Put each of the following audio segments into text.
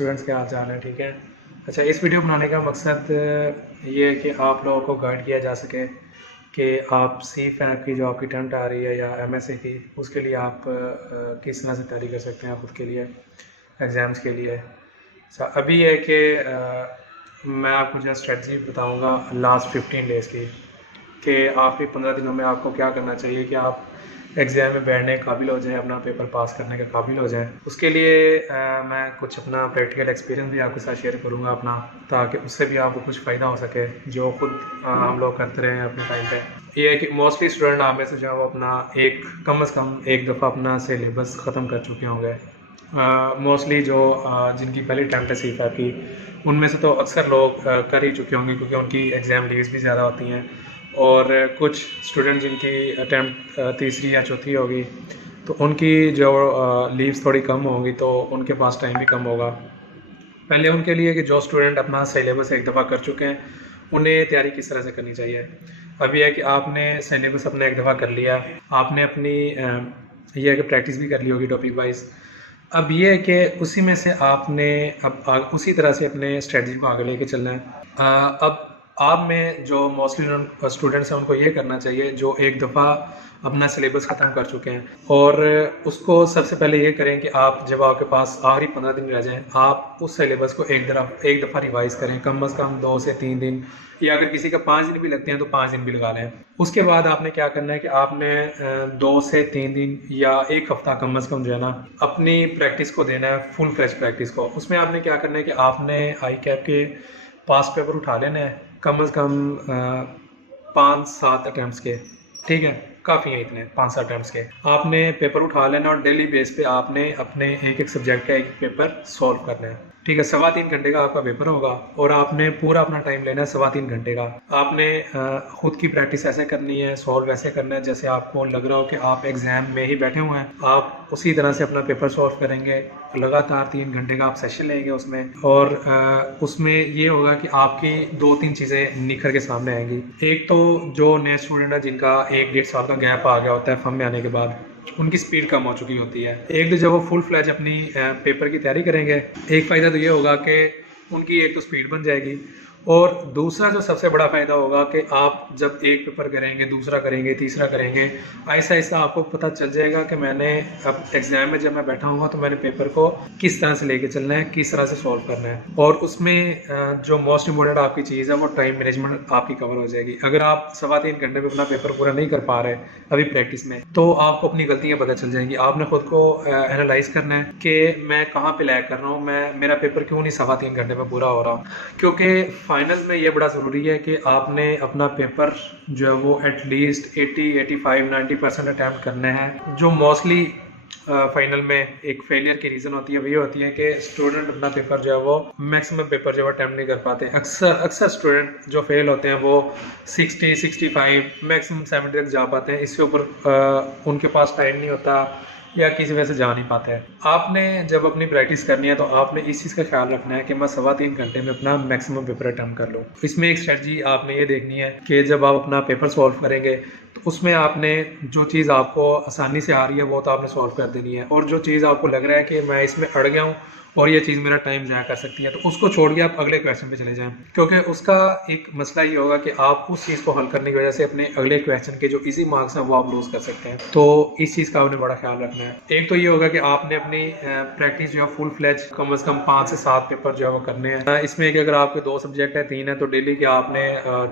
Students क्या हाल चाल है, ठीक है। अच्छा, इस वीडियो बनाने का मकसद ये है कि आप लोगों को गाइड किया जा सके कि आप सी फैक की जो आपकी अटेम्प्ट आ रही है या एमएसए की, उसके लिए आप किस तरह से तैयारी कर सकते हैं खुद के लिए, एग्ज़ाम्स के लिए। अभी है कि मैं आपको जो स्ट्रेटजी बताऊंगा लास्ट 15 डेज़ की, कि आखिरी 15 दिनों में आपको क्या करना चाहिए कि आप एग्ज़ाम में बैठने के काबिल हो जाएं, अपना पेपर पास करने के काबिल हो जाएं। उसके लिए मैं कुछ अपना प्रैक्टिकल एक्सपीरियंस भी आपके साथ शेयर करूंगा अपना, ताकि उससे भी आपको कुछ फ़ायदा हो सके जो खुद हम लोग करते रहे हैं अपने टाइम पे। ये है कि मोस्टली स्टूडेंट आप में से जो अपना कम से कम एक दफ़ा अपना सिलेबस ख़त्म कर चुके होंगे। मोस्टली जो जिनकी पहली अटैम्प्ट है सी फैक की, उनमें से तो अक्सर लोग कर ही चुके होंगे, क्योंकि उनकी एग्ज़ाम लीव्स भी ज़्यादा होती हैं। और कुछ स्टूडेंट जिनकी अटैम्प्ट तीसरी या चौथी होगी, तो उनकी जो लीव्स थोड़ी कम होंगी, तो उनके पास टाइम भी कम होगा। पहले उनके लिए कि जो स्टूडेंट अपना सिलेबस एक दफ़ा कर चुके हैं, उन्हें तैयारी किस तरह से करनी चाहिए। अभी है कि आपने सिलेबस अपना एक दफ़ा कर लिया, आपने अपनी ये है कि प्रैक्टिस भी कर ली होगी टॉपिक वाइज। अब ये है कि उसी में से आपने उसी तरह से अपने स्ट्रेटजी को आगे लेके चलना है। अब आप में जो मोस्टली स्टूडेंट्स हैं, उनको ये करना चाहिए जो एक दफ़ा अपना सिलेबस ख़त्म कर चुके हैं, और उसको सबसे पहले ये करें कि आप जब आपके पास आखिरी 15 दिन रह जाएं, आप उस सिलेबस को एक दफ़ा रिवाइज़ करें, कम से कम 2 से 3 दिन, या अगर किसी का 5 दिन भी लगते हैं तो 5 दिन भी लगा लें। उसके बाद आपने क्या करना है कि आपने 2 से 3 दिन या एक हफ़्ता कम से कम जो है ना, अपनी प्रैक्टिस को देना है, फुल फ्लेज प्रैक्टिस को। उसमें आपने क्या करना है कि आपने आई कैप के पास पेपर उठा लेना है, कम से कम 5-7 अटैम्प्ट्स के, ठीक है, काफ़ी है इतने 5-7 अटैम्प्ट्स के। आपने पेपर उठा लेना और डेली बेस पे आपने अपने एक सब्जेक्ट का एक पेपर सॉल्व करना है, ठीक है। 3.25 घंटे का आपका पेपर होगा, और आपने पूरा अपना टाइम लेना है 3.25 घंटे का। आपने खुद की प्रैक्टिस ऐसे करनी है, सॉल्व ऐसे करना है जैसे आपको लग रहा हो कि आप एग्जाम में ही बैठे हुए हैं। आप उसी तरह से अपना पेपर सॉल्व करेंगे, लगातार 3 घंटे का आप सेशन लेंगे उसमें, और उसमें ये होगा कि आपकी 2-3 चीज़ें निखर के सामने आएंगी। एक तो जो नए स्टूडेंट है, जिनका 1-1.5 साल का गैप आ गया होता है फर्म में आने के बाद, उनकी स्पीड कम हो चुकी होती है। एक तो जब वो फुल फ्लैज अपनी पेपर की तैयारी करेंगे, एक फ़ायदा तो ये होगा कि उनकी एक तो स्पीड बन जाएगी, और दूसरा जो सबसे बड़ा फ़ायदा होगा कि आप जब एक पेपर करेंगे, दूसरा करेंगे, तीसरा करेंगे, ऐसा ऐसा आपको पता चल जाएगा कि मैंने अब एग्ज़ाम में जब मैं बैठा हूँ तो मैंने पेपर को किस तरह से लेके चलना है, किस तरह से सॉल्व करना है। और उसमें जो मोस्ट इम्पोर्टेंट आपकी चीज़ है वो टाइम मैनेजमेंट आपकी कवर हो जाएगी। अगर आप 3.25 घंटे में अपना पेपर पूरा नहीं कर पा रहे अभी प्रैक्टिस में, तो आपको अपनी गलतियाँ पता चल जाएंगी। आपने खुद को एनालाइज करना है कि मैं कहाँ पे लैग कर रहा हूँ, मेरा पेपर क्यों नहीं 3.25 घंटे में पूरा हो रहा। क्योंकि फाइनल में ये बड़ा ज़रूरी है कि आपने अपना पेपर जो है वो एटलीस्ट 80-85-90% अटैम्प्ट करने हैं। जो मोस्टली फाइनल में एक फेलियर की रीज़न होती है, वही होती है कि स्टूडेंट अपना पेपर जो है वो मैक्सिमम पेपर जो है अटैम्प्ट नहीं कर पाते। अक्सर स्टूडेंट जो फेल होते हैं वो 60-65 मैक्सिमम 70 तक जा पाते हैं। इसके ऊपर उनके पास टाइम नहीं होता या किसी वजह से जा नहीं पाते हैं। आपने जब अपनी प्रैक्टिस करनी है तो आपने इस चीज़ का ख्याल रखना है कि मैं 3.25 घंटे में अपना मैक्सिमम पेपर अटैम्प्ट कर लूँ। इसमें एक स्ट्रेटजी आपने ये देखनी है कि जब आप अपना पेपर सॉल्व करेंगे तो उसमें आपने जो चीज़ आपको आसानी से आ रही है वो तो आपने सॉल्व कर देनी है, और जो चीज़ आपको लग रहा है कि मैं इसमें अड़ गया हूँ और ये चीज़ मेरा टाइम ज़ाया कर सकती है, तो उसको छोड़ के आप अगले क्वेश्चन पे चले जाएं। क्योंकि उसका एक मसला ये होगा कि आप उस चीज़ को हल करने की वजह से अपने अगले क्वेश्चन के जो इजी मार्क्स हैं वो आप लूज़ कर सकते हैं। तो इस चीज़ का आपने बड़ा ख्याल रखना है। एक तो ये होगा कि आपने अपनी प्रैक्टिस जो है फुल फ्लेज कम से कम 5 से 7 पेपर जो है वो करने हैं। इसमें कि अगर आपके 2 सब्जेक्ट है, 3 है, तो डेली के आपने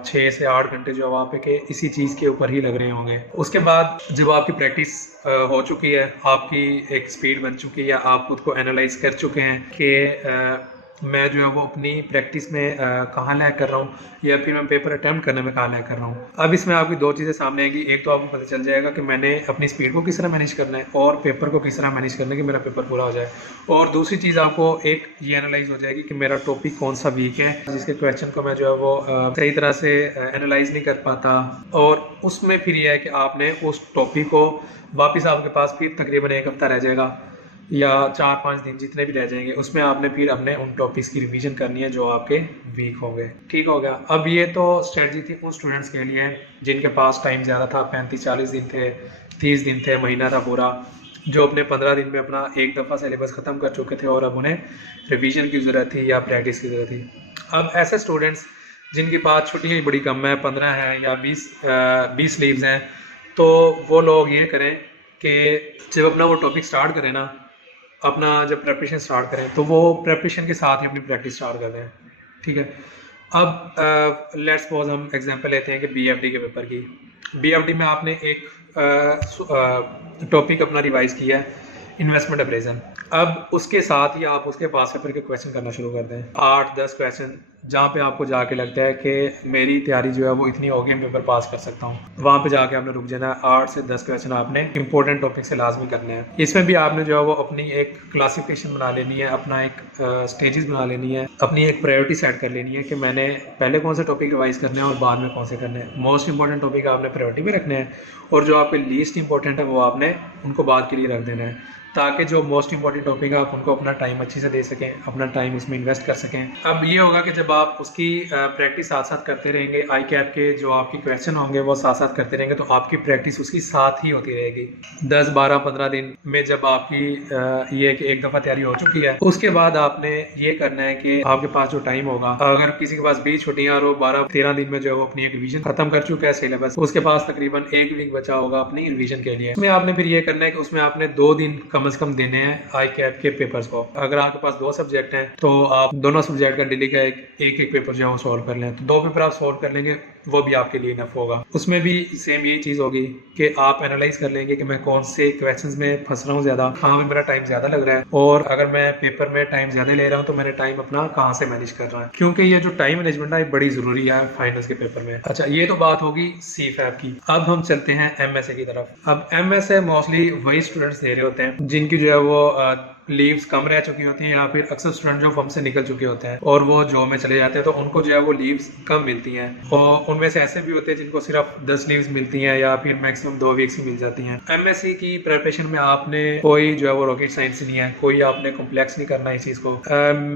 6 से 8 घंटे जो है वहाँ पे के इसी चीज़ के ऊपर ही लग रहे होंगे। उसके बाद जब आपकी प्रैक्टिस हो चुकी है, आपकी एक स्पीड बन चुकी है, आप खुद को एनालाइज कर चुके हैं कि मैं जो है वो अपनी प्रैक्टिस में कहाँ लैग कर रहा हूँ, या फिर मैं पेपर अटैम्प्ट करने में कहाँ लैग कर रहा हूँ। अब इसमें आपकी 2 चीज़ें सामने आएंगी। एक तो आपको पता चल जाएगा कि मैंने अपनी स्पीड को किस तरह मैनेज करना है, और पेपर को किस तरह मैनेज करना है कि मेरा पेपर पूरा हो जाए। और दूसरी चीज़ आपको एक ये एनालाइज हो जाएगी कि मेरा टॉपिक कौन सा वीक है, जिसके क्वेश्चन को मैं जो है वो सही तरह से एनालाइज नहीं कर पाता। और उसमें फिर यह है कि आपने उस टॉपिक को वापस आपके पास फिर तकरीबन एक हफ्ता रह जाएगा या 4-5 दिन जितने भी रह जाएंगे, उसमें आपने फिर अपने उन टॉपिक्स की रिवीजन करनी है जो आपके वीक हो गए। ठीक हो गया। अब ये तो स्ट्रेटजी थी उन स्टूडेंट्स के लिए जिनके पास टाइम ज़्यादा था, 35-40 दिन थे, 30 दिन थे, महीना था पूरा। जो अपने 15 दिन में अपना एक दफ़ा सिलेबस ख़त्म कर चुके थे और अब उन्हें रिवीजन की ज़रूरत थी या प्रैक्टिस की ज़रूरत थी। अब ऐसे स्टूडेंट्स जिनके पास छुट्टियाँ ही बड़ी कम है, 15 हैं या 20 लीव्स हैं, तो वो लोग ये करें कि जब अपना वो टॉपिक स्टार्ट करें ना, अपना जब प्रेपरेशन स्टार्ट करें तो वो प्रेपरेशन के साथ ही अपनी प्रैक्टिस स्टार्ट कर दें। ठीक है। अब लेट्स सपोज हम एग्जांपल लेते हैं कि बीएफडी के पेपर की। बीएफडी में आपने एक टॉपिक अपना रिवाइज किया है, इन्वेस्टमेंट अप्रेजल। अब उसके साथ ही आप उसके पास पेपर के क्वेश्चन करना शुरू कर दें, 8-10 क्वेश्चन, जहाँ पे आपको जाके लगता है कि मेरी तैयारी जो है वो इतनी होगी, मैं पेपर पास कर सकता हूँ, वहाँ पे जाके आपने रुक जाना है। 8 से 10 क्वेश्चन आपने इंपॉर्टेंट टॉपिक से लाजमी करने हैं। इसमें भी आपने जो है वो अपनी एक क्लासिफिकेशन बना लेनी है, अपना एक स्टेजेस बना लेनी है, अपनी एक प्रायोरिटी सेट कर लेनी है कि मैंने पहले कौन से टॉपिक रिवाइज करने हैं और बाद में कौन से करने हैं। मोस्ट इंपॉर्टेंट टॉपिक आपने प्रायोरिटी में रखने हैं और जो आपके लीस्ट इंपॉर्टेंट है वो आपने उनको बाद के लिए रख देना है, ताकि जो मोस्ट इंपॉर्टेंट टॉपिक है आप उनको अपना टाइम अच्छे से दे सकें, अपना टाइम उसमें इन्वेस्ट कर सकें। अब ये होगा कि जब आप उसकी प्रैक्टिस साथ साथ करते रहेंगे, आई कैप के जो आपके क्वेश्चन होंगे वो साथ साथ करते रहेंगे, तो आपकी प्रैक्टिस उसकी साथ ही होती रहेगी। 10, 12, 15 दिन में जब आपकी ये कि एक दफ़ा तैयारी हो चुकी है, उसके बाद आपने ये करना है कि आपके पास जो टाइम होगा, अगर किसी के पास 20 छुट्टियां और 12-13 दिन में जो है वो अपनी एक रिवीजन खत्म कर चुका है सिलेबस, उसके पास तकरीबन 1 वीक बचा होगा अपनी रिवीजन के लिए। उसमें आपने फिर ये करना है कि उसमें आपने 2 दिन कम से कम देने हैं आई कैप के पेपर्स को। अगर आपके पास 2 सब्जेक्ट हैं तो आप दोनों सब्जेक्ट का डेली का एक पेपर जो है वो सॉल्व कर लें, तो 2 पेपर आप सॉल्व कर लेंगे, वो भी आपके लिए इनफ होगा। उसमें भी सेम यही चीज़ होगी कि आप एनालाइज कर लेंगे कि मैं कौन से क्वेश्चंस में फंस रहा हूँ ज़्यादा, कहाँ में मेरा टाइम ज़्यादा लग रहा है, और अगर मैं पेपर में टाइम ज़्यादा ले रहा हूँ तो मैंने टाइम अपना कहाँ से मैनेज कर रहा है, क्योंकि ये जो टाइम मैनेजमेंट है बड़ी ज़रूरी है फाइनल्स के पेपर में। अच्छा, ये तो बात होगी सी फैप की। अब हम चलते हैं एमएसए की तरफ। अब एमएसए मोस्टली वही स्टूडेंट्स दे रहे होते हैं जिनकी जो है वो लीव्स कम रह चुकी होती हैं, या फिर अक्सर स्टूडेंट जो फर्म से निकल चुके होते हैं और वो जॉब में चले जाते हैं, तो उनको जो है वो लीव्स कम मिलती हैं। और उनमें से ऐसे भी होते हैं जिनको सिर्फ 10 लीव्स मिलती हैं या फिर मैक्सिमम 2 वीक्स ही मिल जाती हैं। एमएससी की प्रिपरेशन में आपने कोई जो है वो रॉकेट साइंस नहीं है, कोई आपने कॉम्प्लेक्स नहीं करना इस चीज़ को।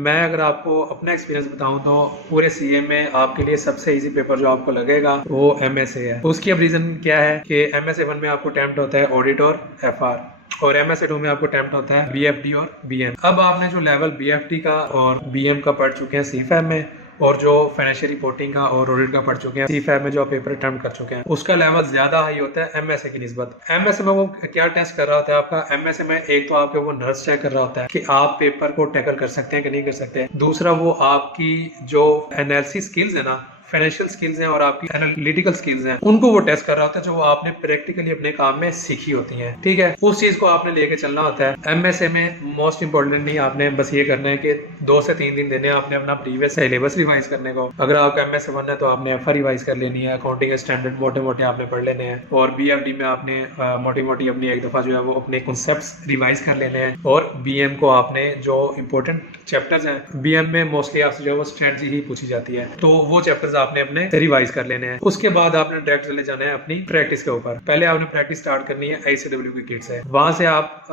मैं अगर आपको अपना एक्सपीरियंस बताऊँ तो पूरे सीए में आपके लिए सबसे ईजी पेपर जो आपको लगेगा वो एमएसए है। उसकी अब रीज़न क्या है कि एमएसए 1 में आपको अटेम्प्ट होता है ऑडिट और एफआर, और एमएसए 2 में आपको अटेम्प्ट होता है बीएफडी और बीएम। अब आपने जो लेवल बीएफडी का और बीएम का पढ़ चुके हैं सीफैब में, और जो फाइनेंशियल रिपोर्टिंग का और ऑडिट का पढ़ चुके हैं सीफैब में, जो पेपर अटेम्प्ट कर चुके हैं, उसका लेवल ज्यादा हाई होता है एमएसए की निस्बत। एमएसए में वो क्या टेस्ट कर रहा होता है आपका? एमएसए में एक तो आपके वो नर्स चेक कर रहा होता है कि आप पेपर को टैकल कर सकते हैं कि नहीं कर सकते। दूसरा, वो आपकी जो एनालिसिस स्किल्स है ना, फाइनेंशियल स्किल्स हैं और आपकी एनालिटिकल स्किल्स हैं, उनको वो टेस्ट कर रहा होता है जो आपने प्रैक्टिकली अपने काम में सीखी होती हैं। ठीक है, उस चीज को आपने लेके चलना होता है। एमएसए में मोस्ट इंपॉर्टेंट नहीं, आपने बस ये करना है कि 2 से 3 दिन देने हैं आपने अपना प्रीवियस सिलेबस रिवाइज करने को। अगर आपका एमएसए 1 है तो आपने एफआर रिवाइज कर लेनी है, अकाउंटिंग स्टैंडर्ड मोटे मोटे आपने पढ़ लेने हैं, और बीएफडी में आपने मोटी मोटी अपनी एक दफा जो है वो अपने कॉन्सेप्ट्स रिवाइज कर लेने हैं, और बीएम को आपने जो इंपॉर्टेंट चैप्टर्स हैं, बीएम में मोस्टली आपसे जो है वो स्ट्रेटजी ही पूछी जाती है, तो वो चैप्टर्स आपने अपने रिवाइज कर लेने हैं। उसके बाद आपने डायरेक्ट चले जाना है अपनी प्रैक्टिस के ऊपर। पहले आपने प्रैक्टिस स्टार्ट करनी है आईसीडब्ल्यू की किट से। वहां से आप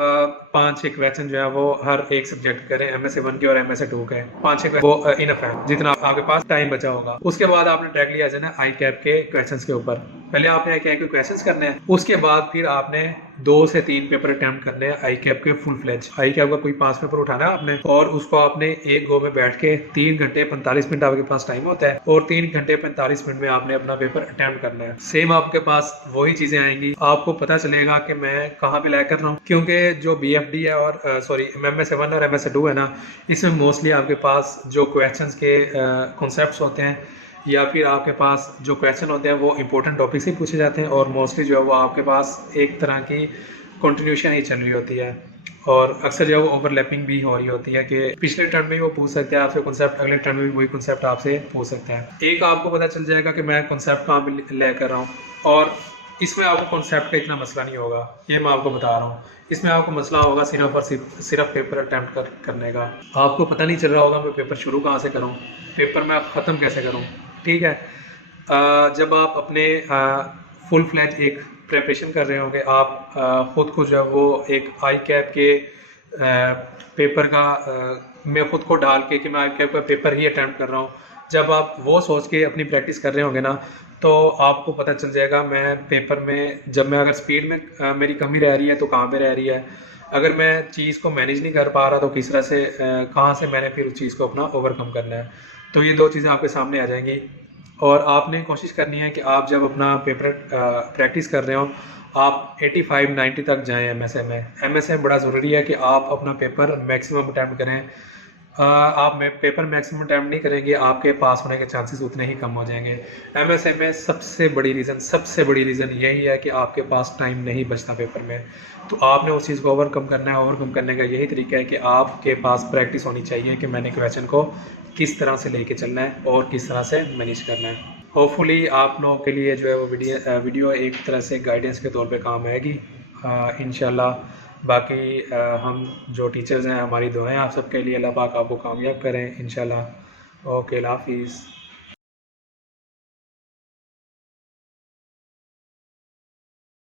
5-6 क्वेश्चन जो है वो हर एक सब्जेक्ट करें, एमएसए 1 के और एमएसए 2 के 5-6 वो इनफ है जितना आपके पास टाइम बचा होगा। उसके बाद आपने डायरेक्टली आ जाना आई कैप के क्वेश्चंस के ऊपर। पहले आपने आई कैप के क्वेश्चंस करने हैं, उसके बाद फिर आपने 2 से 3 पेपर अटेम्प्ट करने हैं आई कैप के फुल फ्लेज। आई कैप का कोई 5 पेपर उठाना है आपने, और उसको आपने एक गो में बैठ के 3 घंटे 45 मिनट आपके पास टाइम होता है, और 3 घंटे 45 मिनट में आपने अपना पेपर अटेम्प्ट करना है। सेम आपके पास वही चीजें आएंगी, आपको पता चलेगा कि मैं कहाँ पे लैग कर रहा हूँ, क्योंकि जो बीएफडी है और एमएसए 1 और एमएसए 2 है ना, इसमें मोस्टली आपके पास जो क्वेश्चंस के कॉन्सेप्ट्स होते हैं या फिर आपके पास जो क्वेश्चन होते हैं वो इंपॉर्टेंट टॉपिक से पूछे जाते हैं, और मोस्टली जो है वो आपके पास एक तरह की कंटिन्यूशन ही चल रही होती है, और अक्सर जो है वो ओवरलैपिंग भी हो रही होती है कि पिछले टर्म में वो पूछ सकते हैं आपसे कॉन्सेप्ट, अगले टर्म में भी वही कॉन्सेप्ट आपसे पूछ सकते हैं। एक आपको पता चल जाएगा कि मैं कॉन्सेप्ट कहाँ पे ले कर रहा हूँ, और इसमें आपको कॉन्सेप्ट का इतना मसला नहीं होगा, ये मैं आपको बता रहा हूँ। इसमें आपको मसला होगा सिर्फ और सिर्फ पेपर अटेम्प्ट करने का। आपको पता नहीं चल रहा होगा मैं पेपर शुरू कहाँ से करूँ, पेपर मैं ख़त्म कैसे करूँ। ठीक है, जब आप अपने फुल फ्लैज एक प्रिपरेशन कर रहे होंगे, आप खुद को जो है वो एक आई कैप के पेपर का मैं खुद को डाल के कि मैं आई कैप का पेपर ही अटेम्प्ट कर रहा हूँ, जब आप वो सोच के अपनी प्रैक्टिस कर रहे होंगे ना, तो आपको पता चल जाएगा मैं पेपर में जब मैं अगर स्पीड में मेरी कमी रह रही है तो कहाँ पे रह रही है, अगर मैं चीज़ को मैनेज नहीं कर पा रहा तो किस तरह से कहाँ से मैंने फिर उस चीज़ को अपना ओवरकम करना है। तो ये 2 चीज़ें आपके सामने आ जाएंगी और आपने कोशिश करनी है कि आप जब अपना पेपर प्रैक्टिस कर रहे हो, आप 85-90 तक जाएँ एमएसए में। एमएसए में बड़ा ज़रूरी है कि आप अपना पेपर मैक्सिमम अटेम्प्ट करें। आप में पेपर मैक्सिमम अटेम्प्ट नहीं करेंगे, आपके पास होने के चांसेस उतने ही कम हो जाएंगे। एमएसए में सबसे बड़ी रीज़न यही है कि आपके पास टाइम नहीं बचता पेपर में। तो आपने उस चीज़ को ओवरकम करना है। ओवरकम करने का यही तरीका है कि आपके पास प्रैक्टिस होनी चाहिए कि मैंने क्वेश्चन को किस तरह से लेके चलना है और किस तरह से मैनेज करना है। होपफुली आप लोगों के लिए जो है वो वीडियो एक तरह से गाइडेंस के तौर पे काम आएगी इंशाल्लाह। बाकी हम जो टीचर्स हैं, हमारी दुआएं आप सबके लिए, अल्लाह पाक आपको कामयाब करें इंशाल्लाह। ओके, अल्लाह हाफिज़।